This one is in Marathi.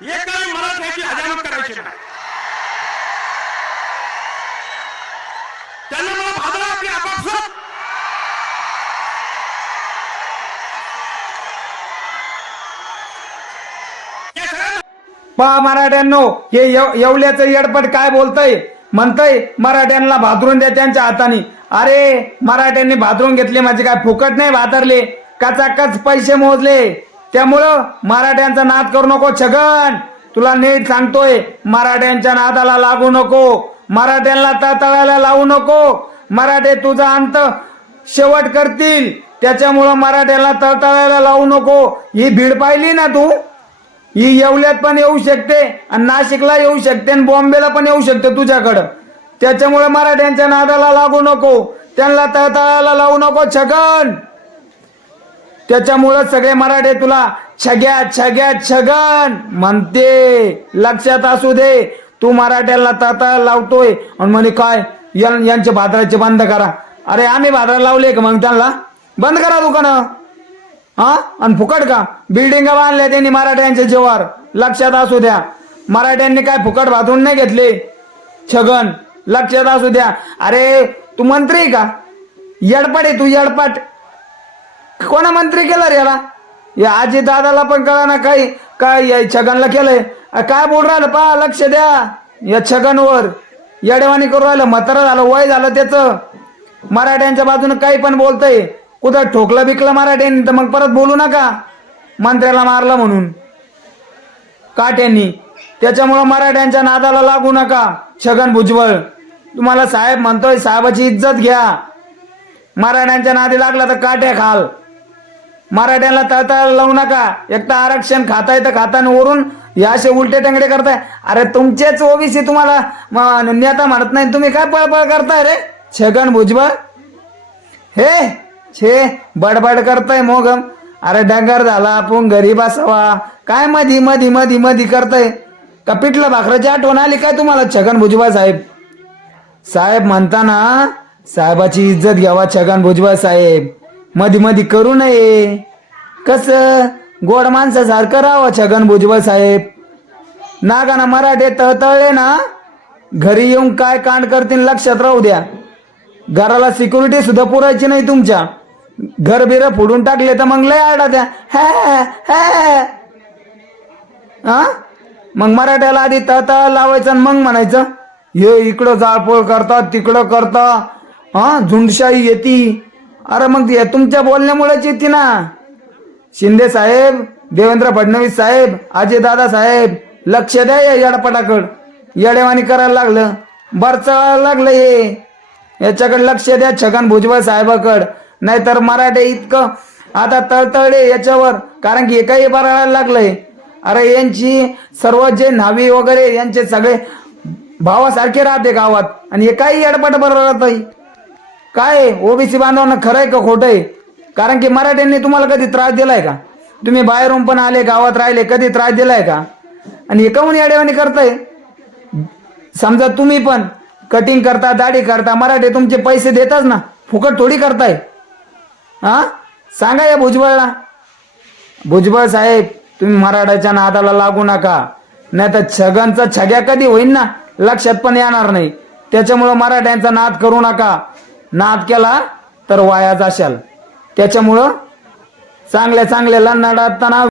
एकाही मराठ्याची हजामत करायची नाही. त्यांना मला भाजला आपली आपापसात पहा मराठ्यांनो हे येव- येवल्याचं येडपट काय बोलतय? म्हणतय मराठ्यांना भादरून द्या त्यांच्या हाताने. अरे मराठ्यांनी भादरून घेतले म्हणजे काय फुकट नाही भादरले कचाकच पैसे मोजले. त्यामुळं मराठ्यांचा नाद करू नको छगन. तुला नीट सांगतोय मराठ्यांच्या नादाला लागू नको. मराठ्यांना तळतळायला लावू नको. मराठे तुझा अंत शेवट करतील. त्याच्यामुळं मराठ्याला तळतळायला लावू नको. ही भीड पाहिली ना तू? ही येवल्यात पण येऊ शकते आणि नाशिकला येऊ शकते आणि बॉम्बेला पण येऊ शकते तुझ्याकडं. त्याच्यामुळे मराठ्यांच्या नादाला लागू नको. त्यांना तळतळायला लावू नको छगन. त्याच्यामुळं सगळे मराठे तुला छग्या छग्या छगन म्हणते. लक्षात असू दे. तू मराठ्याला ताता लावतोय. आणि म्हणे काय? यांचे भाद्राचे बंद करा. अरे आम्ही भाद्रा लावले का मग त्यांना? बंद करा दुकानं. हा? आणि फुकट का? बिल्डिंग बांधल्या त्यांनी मराठ्यांच्या जेवार. लक्षात असू द्या. मराठ्यांनी काय फुकट भातून नाही घेतले? छगन लक्षात असू द्या. अरे तू मंत्री आहे का? येडपाट आहे तू येडपाट कोणा मंत्री केलं रे याला? या आजी दादाला पण कळा ना काही. काय या छगनला केलंय? काय बोल राहिलं? पहा लक्ष द्या. या छगनवर. येडेवाणी करू राहिलं. म्हातारा झालं वय झालं त्याचं. मराठ्यांच्या बाजूने काही पण बोलतय. कुठं ठोकलं बिकलं मराठ्यांनी तर मग परत बोलू नका. मंत्र्याला मारलं म्हणून. काट्यांनी. त्याच्यामुळं मराठ्यांच्या नादाला लागू नका. छगन भुजबळ. तुम्हाला साहेब म्हणतोय साहेबाची इज्जत घ्या. मराठ्यांच्या नादी लागला तर काट्या खाल. मराठ्यांना तळतळ लावू नका. एक तर आरक्षण खाताय तर खाताना वरून. या असे उलटे टंगडे करताय. अरे तुमचेच ओबीसी तुम्हाला नेता म्हणत नाही. तुम्ही काय पळपळ करताय रे? छगन भुजबळ? हे छे बडबड करताय मोगम अरे डंगर झाला आपण घरी बसावा. काय मधी मधी मधी मधी करताय? का पिठलं भाकराची आठवण आली काय तुम्हाला छगन भुजबळ साहेब? साहेब म्हणताना साहेबाची इज्जत घ्यावा छगन भुजबळ साहेब. मधी मधी करू नये. कस? गोड माणसासारखं राहावं छगन भुजबळ साहेब. नागाना मराठे तळतळले ना? घरी येऊन काय कांड करतील लक्षात राहू द्या. घराला सिक्युरिटी सुद्धा पुरायची नाही तुमच्या. घर बिर फोडून टाकले तर मग लय आडा द्या. हॅ. हा. मग मराठ्याला आधी तळतळ लावायचं आणि मग म्हणायचं हे इकडं जाळपोळ करतात तिकडं करता. हा झुंडशाही येती. अरे मग ते तुमच्या बोलण्यामुळेच येते ना. शिंदे साहेब देवेंद्र फडणवीस साहेब अजयदादा साहेब लक्ष द्या या येडपटाकड येडेवाणी करायला लागलं. बरचायला लागलं हे. याच्याकडे लक्ष द्या छगन भुजबळ साहेबाकड. नाहीतर मराठे इतकं आता तळतळले याच्यावर. कारण की एकाही बरायला लागलंय. अरे यांची सर्व जे न्हावी वगैरे यांचे सगळे भावासारखे राहते गावात. आणि एकाही येडपट बरं राहत काय ओबीसी बांधवांना खरंय का खोटंय? कारण की मराठ्यांनी तुम्हाला कधी त्रास दिलाय का? तुम्ही बाहेरून पण आले गावात राहिले कधी त्रास दिलाय का? आणि हे काहून येडेवाणी करताय? समजा तुम्ही पण कटिंग करता दाढी करता मराठी तुमचे पैसे देताच ना? फुकट थोडी करताय. हा? सांगा या भुजबळला. भुजबळ साहेब तुम्ही मराठाच्या नादाला लागू नका. नाही तर छगनचा छग्या कधी होईन ना? लक्षात पण येणार नाही. त्याच्यामुळं मराठ्यांचा नाद करू नका. नाद केला तर वाया जाशाल. त्याच्यामुळं चांगल्या चांगल्याला लढताना